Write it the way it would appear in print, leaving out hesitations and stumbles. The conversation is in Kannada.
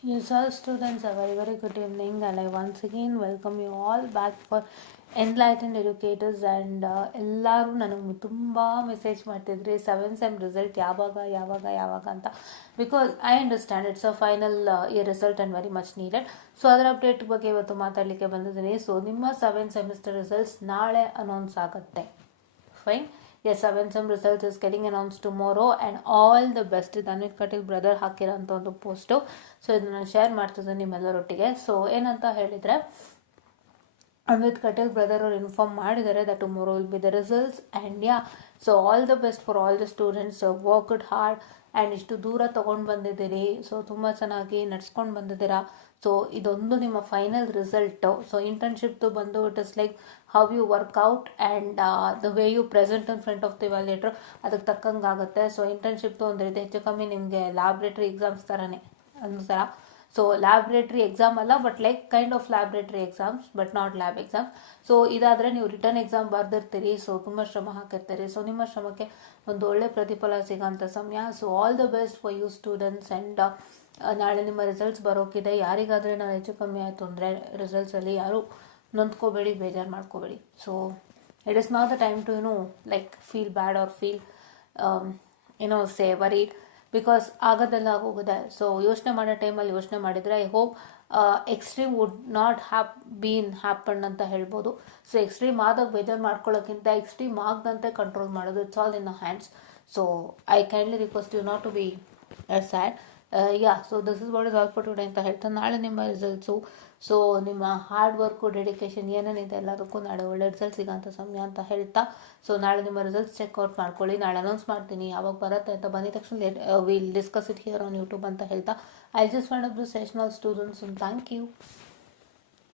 Yes, all students, a very, very good evening, and I once again welcome you all back for Enlightened Educators. And ಎಲ್ಲರೂ ನನಗೆ ತುಂಬ ಮೆಸೇಜ್ ಮಾಡ್ತಿದ್ರಿ 7th ಸೆಮ್ ರಿಸಲ್ಟ್ ಯಾವಾಗ ಅಂತ. Because I understand it's a final year result and very much needed. So ಅದರ ಅಪ್ಡೇಟ್ ಬಗ್ಗೆ ಇವತ್ತು ಮಾತಾಡಲಿಕ್ಕೆ ಬಂದಿದ್ದೀನಿ. ಸೊ ನಿಮ್ಮ 7th ಸೆಮಿಸ್ಟರ್ ರಿಸಲ್ಟ್ಸ್ ನಾಳೆ ಅನೌನ್ಸ್ ಆಗುತ್ತೆ. Fine. Yes, 7th sem results is getting announced tomorrow, and all the best. Anith Kateel brother ಹಾಕಿರೋಂಥ ಒಂದು ಪೋಸ್ಟು. ಸೊ ಇದನ್ನು ಶೇರ್ ಮಾಡ್ತಿದ್ದೆ ನಿಮ್ಮೆಲ್ಲರೊಟ್ಟಿಗೆ. ಸೊ ಏನಂತ ಹೇಳಿದರೆ, ಅಮಿತ್ ಕಟೇಲ್ ಬ್ರದರ್ ಅವರು ಇನ್ಫಾರ್ಮ್ ಮಾಡಿದ್ದಾರೆ that tomorrow will be the results. And yeah, so all the best for all the students. Worked hard and ಇಷ್ಟು ದೂರ ತೊಗೊಂಡು ಬಂದಿದ್ದೀರಿ. ಸೊ ತುಂಬ ಚೆನ್ನಾಗಿ ನಡ್ಸ್ಕೊಂಡು ಬಂದಿದ್ದೀರಾ. ಸೊ ಇದೊಂದು ನಿಮ್ಮ ಫೈನಲ್ ರಿಸಲ್ಟು. ಸೊ ಇಂಟರ್ನ್ಶಿಪ್ದು ಬಂದು it is like how you work out and the way you present in front of the valuator, ಅದಕ್ಕೆ ತಕ್ಕಂಗೆ ಆಗುತ್ತೆ. ಸೊ ಇಂಟರ್ನ್ಶಿಪ್ದು ಒಂದು ರೀತಿ ಹೆಚ್ಚು ಕಮ್ಮಿ ನಿಮಗೆ ಲ್ಯಾಬ್ರೇಟ್ರಿ ಎಕ್ಸಾಮ್ಸ್ ಥರನೇ ಒಂಥರ. ಸೊ ಲ್ಯಾಬ್ರೇಟ್ರಿ ಎಕ್ಸಾಮ್ ಅಲ್ಲ, but like kind of laboratory exams, but not lab exams. So ಇದಾದರೆ ನೀವು ರಿಟರ್ನ್ ಎಕ್ಸಾಮ್ ಬರೆದಿರ್ತೀರಿ. ಸೊ ತುಂಬ ಶ್ರಮ ಹಾಕಿರ್ತೀರಿ. ಸೊ ನಿಮ್ಮ ಶ್ರಮಕ್ಕೆ ಒಂದು ಒಳ್ಳೆ ಪ್ರತಿಫಲ ಸಿಗೋಂಥ ಸಮಯ. So all the best for you students. And ನಾಳೆ ನಿಮ್ಮ ರಿಸಲ್ಟ್ಸ್ ಬರೋಕ್ಕಿದೆ. ಯಾರಿಗಾದರೆ ನಾನು ಹೆಚ್ಚು ಕಮ್ಮಿ ಆಯಿತು ಅಂದರೆ ರಿಸಲ್ಟ್ಸಲ್ಲಿ ಯಾರೂ ನೊಂದ್ಕೋಬೇಡಿ, ಬೇಜಾರು ಮಾಡ್ಕೋಬೇಡಿ. So it is not the time to like feel bad or feel say worried, because ಆಗೋದೆಲ್ಲ ಆಗೋಗಿದೆ. ಸೊ ಯೋಚನೆ ಮಾಡೋ ಟೈಮಲ್ಲಿ ಯೋಚನೆ ಮಾಡಿದರೆ I hope extreme would not been happen ಅಂತ ಹೇಳ್ಬೋದು. ಸೊ ಎಕ್ಸ್ಟ್ರೀಮ್ ಆದಾಗ ಬೇಜಾರು ಮಾಡ್ಕೊಳ್ಳೋಕ್ಕಿಂತ ಎಕ್ಸ್ಟ್ರೀಮ್ ಆಗದಂತೆ ಕಂಟ್ರೋಲ್ ಮಾಡೋದು, it's all in the hands. So I kindly request you not to be sad. Yeah, so this is what is all for today ಅಂತ ಹೇಳ್ತಾ, ನಾಳೆ ನಿಮ್ಮ ರಿಸಲ್ಟ್ಸು, ಸೊ ನಿಮ್ಮ ಹಾರ್ಡ್ ವರ್ಕು, ಡೆಡಿಕೇಶನ್ ಏನೇನಿದೆ ಎಲ್ಲದಕ್ಕೂ ನಾಳೆ ಒಳ್ಳೆ ರಿಸಲ್ಟ್ ಸಿಗೋಂಥ ಸಮಯ ಅಂತ ಹೇಳ್ತಾ, ಸೊ ನಾಳೆ ನಿಮ್ಮ ರಿಸಲ್ಟ್ಸ್ ಚೆಕ್ಔಟ್ ಮಾಡ್ಕೊಳ್ಳಿ. ನಾಳೆ ಅನೌನ್ಸ್ ಮಾಡ್ತೀನಿ ಯಾವಾಗ ಬರುತ್ತೆ ಅಂತ. ಬಂದಿದ ತಕ್ಷಣ will discuss it here on YouTube ಅಂತ ಹೇಳ್ತಾ, I just want up the sessional students. Thank you.